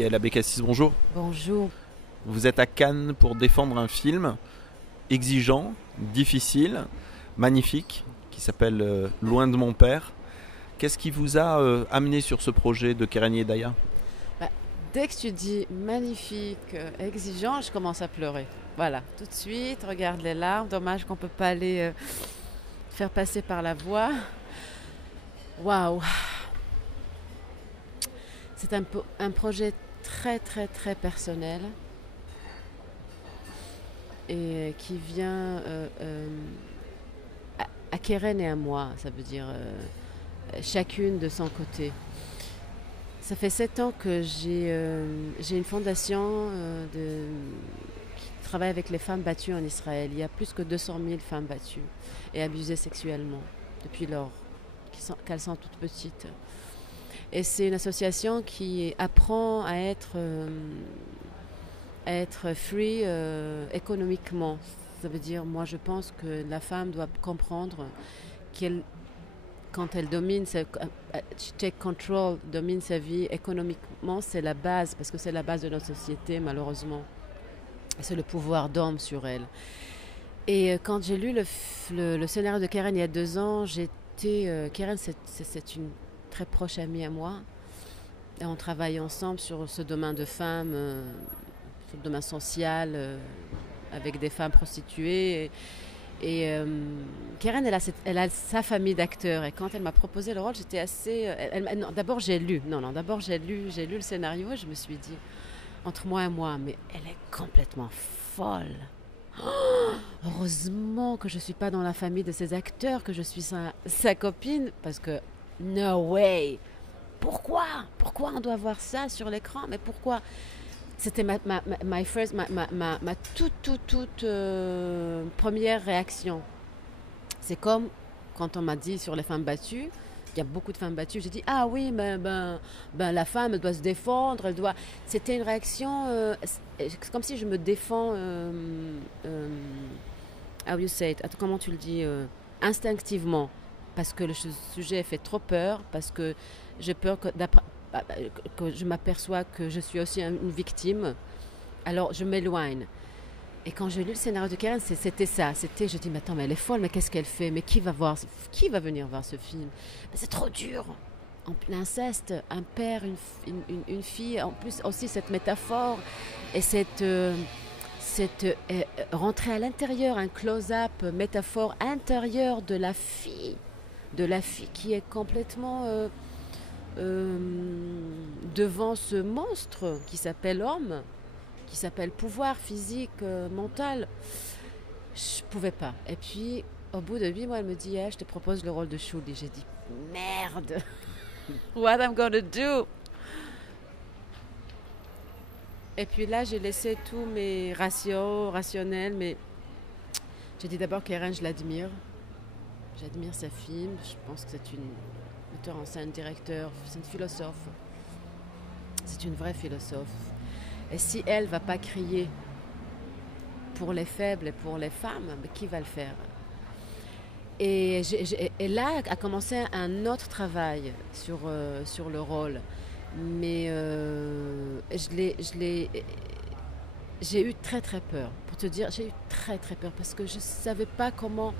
Yael Abécassis, bonjour. Bonjour. Vous êtes à Cannes pour défendre un film exigeant, difficile, magnifique, qui s'appelle Loin de mon père. Qu'est-ce qui vous a amené sur ce projet de Keren Yedaya? Dès que tu dis magnifique, exigeant, je commence à pleurer. Voilà, tout de suite, regarde les larmes. Dommage qu'on ne peut pas les faire passer par la voix. Waouh! C'est un projet très très très personnel et qui vient à Keren et à moi, ça veut dire chacune de son côté. Ça fait 7 ans que j'ai une fondation qui travaille avec les femmes battues en Israël. Il y a plus que 200 000 femmes battues et abusées sexuellement depuis qu'elles sont toutes petites. Et c'est une association qui apprend à être free économiquement. Ça veut dire, moi je pense que la femme doit comprendre quand elle domine, take control, domine sa vie économiquement, c'est la base, parce que c'est la base de notre société malheureusement. C'est le pouvoir d'homme sur elle. Et quand j'ai lu le scénario de Keren il y a 2 ans, Keren c'est une très proche amie à moi. Et on travaille ensemble sur ce domaine de femmes, sur le domaine social, avec des femmes prostituées. Et Keren, elle a sa famille d'acteurs. Et quand elle m'a proposé le rôle, j'étais assez... D'abord, j'ai lu le scénario et je me suis dit, entre moi et moi, mais elle est complètement folle. Oh, heureusement que je ne suis pas dans la famille de ces acteurs, que je suis sa copine, parce que, no way. Pourquoi on doit voir ça sur l'écran? Mais pourquoi? C'était ma toute première réaction. C'est comme quand on m'a dit sur les femmes battues, il y a beaucoup de femmes battues, j'ai dit ah oui, mais la femme elle doit se défendre, elle doit. C'était une réaction, c'est comme si je me défends. How you say it? Comment tu le dis? Instinctivement, parce que le sujet fait trop peur, parce que j'ai peur que je m'aperçois que je suis aussi une victime, alors je m'éloigne. Et quand j'ai lu le scénario de Keren, c'était ça. Je dis, mais attends, mais elle est folle, mais qu'est-ce qu'elle fait? Mais qui va venir voir ce film? Mais c'est trop dur. L'inceste, un père, une fille, en plus aussi cette métaphore et cette rentrer à l'intérieur, un close-up, métaphore intérieure de la fille qui est complètement... devant ce monstre qui s'appelle homme, qui s'appelle pouvoir physique, mental. Je pouvais pas. Et puis, au bout de 8 mois, elle me dit je te propose le rôle de Shuli. J'ai dit merde, what I'm gonna do? Et puis là, j'ai laissé tous mes rationnels, mais j'ai dit d'abord Keren, je l'admire. J'admire sa film. Je pense que c'est une metteur en scène, directeur, c'est une philosophe. C'est une vraie philosophe. Et si elle ne va pas crier pour les faibles et pour les femmes, mais qui va le faire? Et là a commencé un autre travail sur le rôle. Mais j'ai eu très très peur. Pour te dire, j'ai eu très très peur parce que je savais pas comment,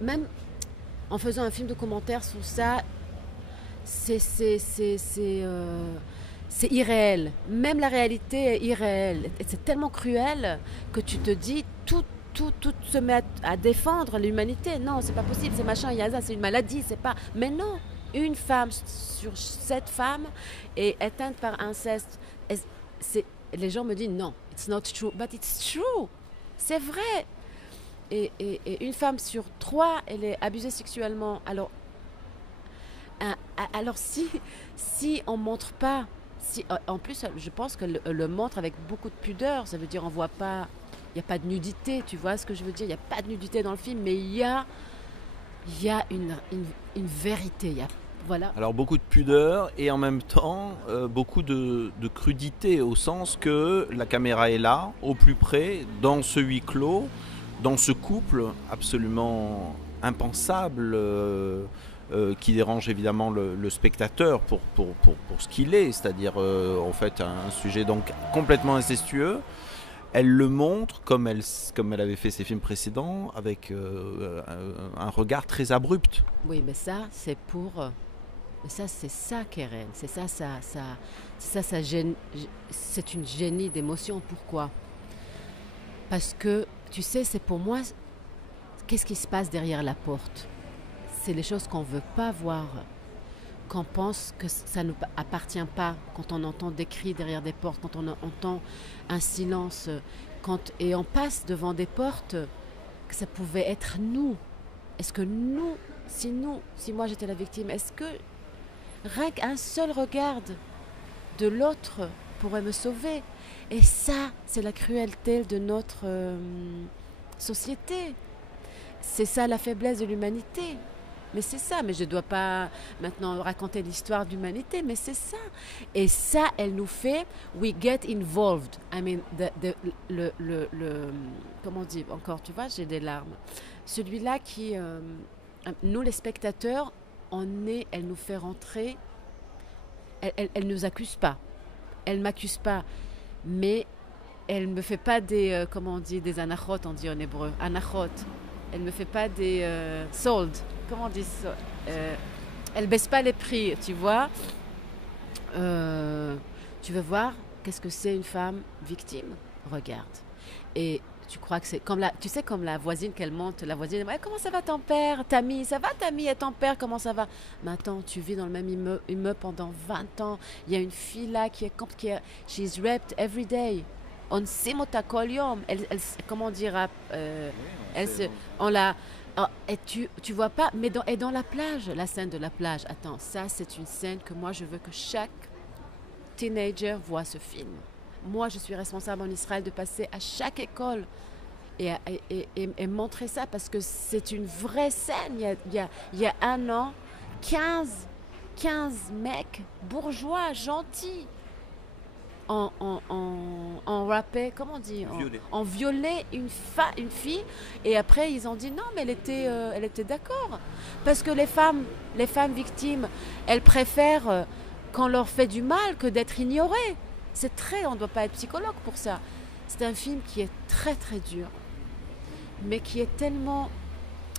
même en faisant un film documentaire sur ça, c'est irréel. Même la réalité est irréelle. Et c'est tellement cruel que tu te dis tout se met à défendre l'humanité. Non, c'est pas possible, c'est machin, c'est une maladie, c'est pas. Mais non, une femme sur 7 femmes est éteinte par inceste. Les gens me disent non, it's not true, but it's true. C'est vrai. Et une femme sur 3, elle est abusée sexuellement. Alors si on montre pas, en plus, je pense que le montre avec beaucoup de pudeur. Ça veut dire on voit pas, il y a pas de nudité. Tu vois ce que je veux dire? Il y a pas de nudité dans le film, mais il y a une vérité. Voilà. Alors beaucoup de pudeur et en même temps beaucoup de crudité, au sens que la caméra est là, au plus près, dans ce huis clos, dans ce couple absolument impensable, qui dérange évidemment le spectateur pour ce qu'il est, c'est-à-dire en fait un sujet donc complètement incestueux. Elle le montre comme elle avait fait ses films précédents, avec un regard très abrupt. Oui, mais ça, c'est pour... mais ça, c'est ça, Keren. C'est ça, c'est une génie d'émotion. Pourquoi? Parce que, tu sais, c'est pour moi, qu'est-ce qui se passe derrière la porte? C'est les choses qu'on ne veut pas voir, qu'on pense que ça ne nous appartient pas, quand on entend des cris derrière des portes, quand on entend un silence, et on passe devant des portes, que ça pouvait être nous. Est-ce que si moi j'étais la victime, est-ce que rien qu'un seul regard de l'autre pourrait me sauver? Et ça, c'est la cruauté de notre société. C'est ça la faiblesse de l'humanité. Mais c'est ça, mais je ne dois pas maintenant raconter l'histoire de l'humanité, mais c'est ça. Et ça, elle nous fait, we get involved. I mean, comment on dit encore, tu vois, j'ai des larmes. Celui-là qui, nous les spectateurs, elle nous fait rentrer, elle nous accuse pas. Elle m'accuse pas, mais elle me fait pas des, comment on dit, des anachot, on dit en hébreu, anachot. Elle me fait pas des sold. Comment on dit ça? Elle baisse pas les prix, tu vois. Tu veux voir qu'est-ce que c'est une femme victime? Regarde. Et tu crois que c'est comme comme la voisine qu'elle monte, la voisine, hey, comment ça va ton père, Tammy? Ça va Tammy? Et ton père, comment ça va? Mais attends, tu vis dans le même immeuble pendant 20 ans. Il y a une fille là qui est she's raped every day. On simota kolium. Comment dire, on la... Oh, et tu vois pas, mais dans la plage, la scène de la plage, attends, ça c'est une scène que moi je veux que chaque teenager voit ce film. Moi je suis responsable en Israël de passer à chaque école et montrer ça parce que c'est une vraie scène. Il y a un an, 15 mecs bourgeois, gentils, en rappé, comment on dit, en violé une fille, et après ils ont dit non, mais elle était d'accord, parce que les femmes victimes, elles préfèrent qu'on leur fait du mal que d'être ignorées. On ne doit pas être psychologue pour ça. C'est un film qui est très très dur, mais qui est tellement,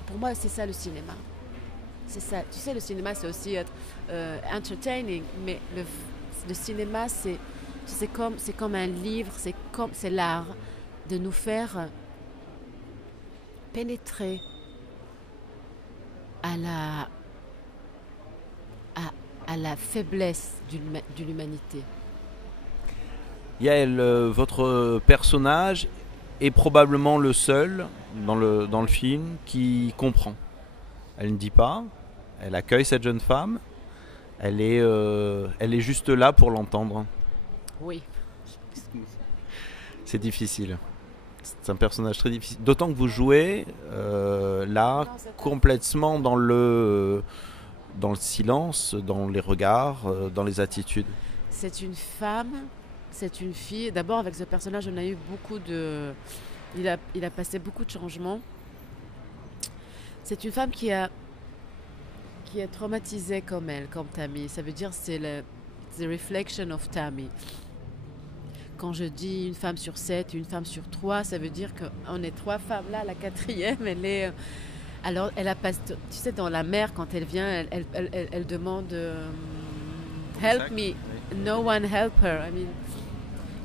pour moi c'est ça le cinéma. C'est ça, tu sais, le cinéma c'est aussi être entertaining, mais le cinéma c'est comme un livre, c'est l'art de nous faire pénétrer à la faiblesse de l'humanité. Yael, votre personnage est probablement le seul dans le film qui comprend. Elle ne dit pas, elle accueille cette jeune femme, elle est juste là pour l'entendre. Oui. C'est difficile. C'est un personnage très difficile. D'autant que vous jouez là complètement dans le silence, dans les regards, dans les attitudes. C'est une femme, c'est une fille. D'abord avec ce personnage, on a eu il a passé beaucoup de changements. C'est une femme qui est traumatisée comme Tammy. Ça veut dire c'est the reflection of Tammy. Quand je dis une femme sur 7, une femme sur 3, ça veut dire qu'on est 3 femmes là, la 4e, elle est... Alors, elle a passé, tu sais, dans la mer, quand elle vient, elle demande help me, no one help her. I mean,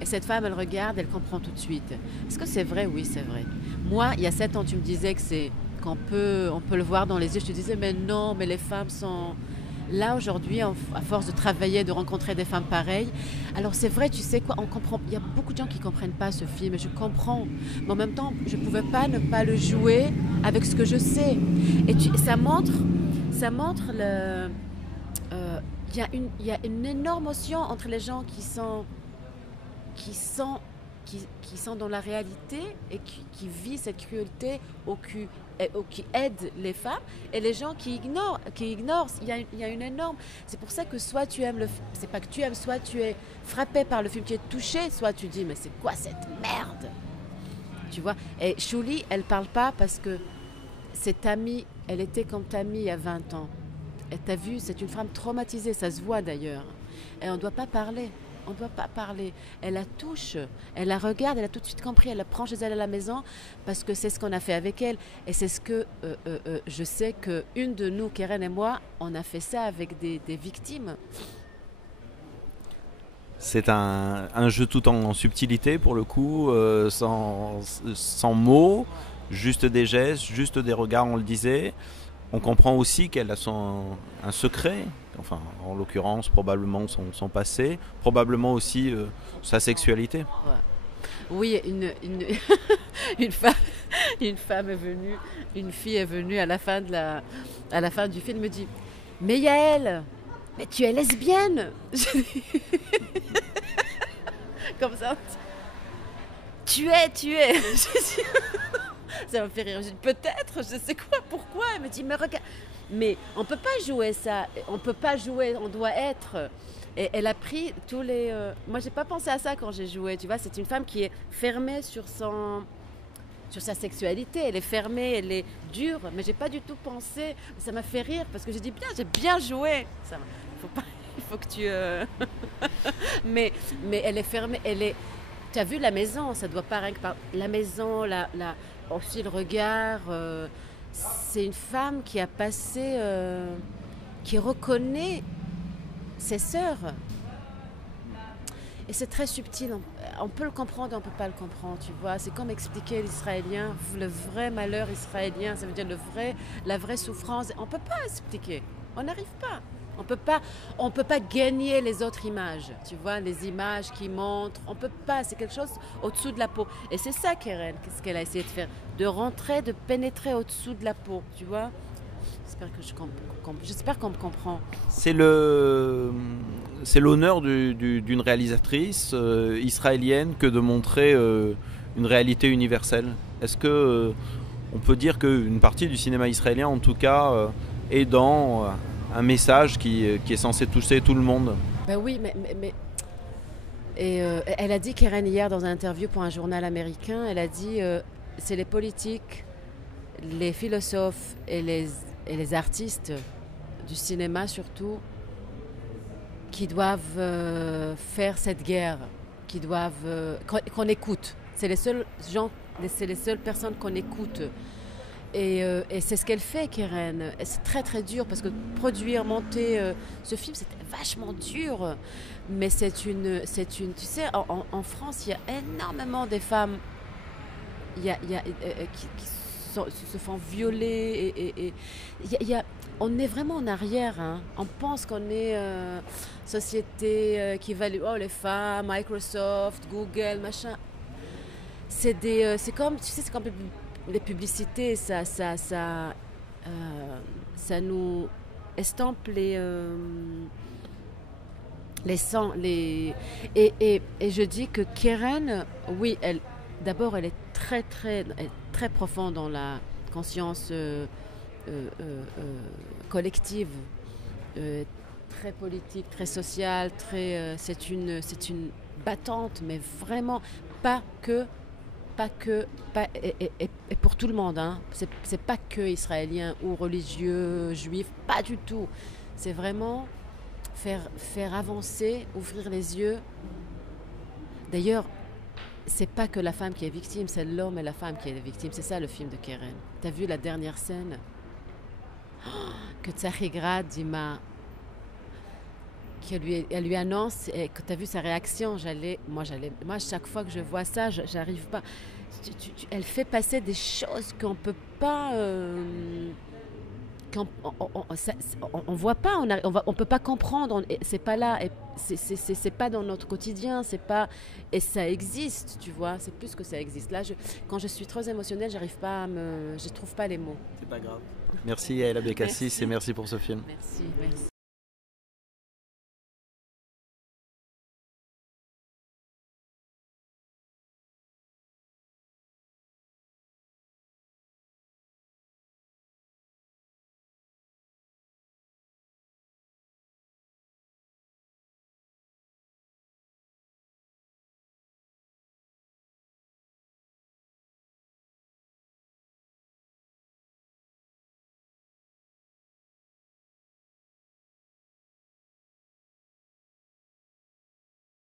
et cette femme, elle regarde, elle comprend tout de suite. Est-ce que c'est vrai? Oui, c'est vrai. Moi, il y a 7 ans, tu me disais qu'on peut le voir dans les yeux. Je te disais, mais non, mais les femmes sont... Là, aujourd'hui, à force de travailler, de rencontrer des femmes pareilles, alors c'est vrai, tu sais quoi, on comprend. Il y a beaucoup de gens qui ne comprennent pas ce film, et je comprends. Mais en même temps, je ne pouvais pas ne pas le jouer avec ce que je sais. Et ça montre le... Il y a une énorme notion entre les gens qui sont dans la réalité et qui vivent cette cruauté ou qui aident les femmes, et les gens qui ignorent. Il y a une énorme... C'est pour ça que soit tu aimes c'est pas que tu aimes, soit tu es frappé par le film, tu es touché, soit tu dis mais c'est quoi cette merde, tu vois. Et Shuli, elle parle pas parce que c'est Tammy, elle était comme Tammy il y a 20 ans. Et t'as vu, c'est une femme traumatisée, ça se voit d'ailleurs. Et on ne doit pas parler. On ne doit pas parler. Elle la touche, elle la regarde, elle a tout de suite compris, elle la prend chez elle à la maison parce que c'est ce qu'on a fait avec elle. Et c'est ce que je sais qu'une de nous, Keren et moi, on a fait ça avec des victimes. C'est un jeu tout en subtilité pour le coup, sans mots, juste des gestes, juste des regards, on le disait. On comprend aussi qu'elle a un secret, enfin en l'occurrence probablement son passé, probablement aussi sa sexualité. Ouais. Oui, une femme est venue, une fille est venue à la fin du film me dit « Mais Yael, mais tu es lesbienne !» Comme ça. Tu es. Ça m'a fait rire. J'ai dit peut-être, je sais quoi, pourquoi. Elle me dit mais regarde. Mais on peut pas jouer ça. On peut pas jouer. On doit être. Et elle a pris tous les. Moi, j'ai pas pensé à ça quand j'ai joué. Tu vois, c'est une femme qui est fermée sur sa sexualité. Elle est fermée, elle est dure. Mais j'ai pas du tout pensé. Ça m'a fait rire parce que j'ai dit bien, j'ai bien joué. Il faut que tu. mais elle est fermée. Tu as vu la maison, ça doit pas rien que par la maison, aussi le regard. C'est une femme qui a passé, qui reconnaît ses sœurs. Et c'est très subtil. On peut le comprendre, on peut pas le comprendre, tu vois. C'est comme expliquer l'Israélien, le vrai malheur israélien, ça veut dire la vraie souffrance. On peut pas expliquer. On n'arrive pas. On peut pas gagner les autres images, tu vois, les images qui montrent. On peut pas, c'est quelque chose au-dessous de la peau. Et c'est ça Keren, qu'est-ce qu'elle a essayé de faire, de rentrer, de pénétrer au-dessous de la peau, tu vois. J'espère qu'on me comprend. C'est l'honneur d'une réalisatrice israélienne que de montrer une réalité universelle. Est-ce que on peut dire qu'une partie du cinéma israélien, en tout cas, est dans un message qui est censé toucher tout le monde? Ben oui, mais elle a dit, Keren, hier dans une interview pour un journal américain, elle a dit c'est les politiques, les philosophes et les artistes du cinéma surtout qui doivent faire cette guerre, qui doivent qu'on écoute. C'est les seuls gens, c'est les seules personnes qu'on écoute. Et c'est ce qu'elle fait, Keren. Et c'est très très dur parce que produire, monter ce film, c'était vachement dur. Mais c'est une, tu sais, en France, il y a énormément de femmes qui se font violer. Et on est vraiment en arrière. Hein. On pense qu'on est société qui value les femmes, Microsoft, Google, machin. C'est comme, tu sais, c'est comme les publicités, ça nous estampe les sangs. Et je dis que Keren, oui, d'abord, elle est très profonde dans la conscience collective, très politique, très sociale, c'est une battante, mais vraiment et pour tout le monde, hein. C'est pas que israélien ou religieux, juif, pas du tout. C'est vraiment faire avancer, ouvrir les yeux. D'ailleurs, c'est pas que la femme qui est victime, c'est l'homme et la femme qui est victime. C'est ça le film de Keren. T'as vu la dernière scène que Tzachi Grad elle lui annonce, et que tu as vu sa réaction, moi chaque fois que je vois ça, j'arrive pas. Elle fait passer des choses qu'on peut pas, on voit pas, on peut pas comprendre, c'est pas là, et c'est pas dans notre quotidien, c'est pas, et ça existe, tu vois, c'est plus que ça existe. Là, quand je suis très émotionnelle, je trouve pas les mots. C'est pas grave. Merci Yael Abekassis et merci pour ce film. Merci.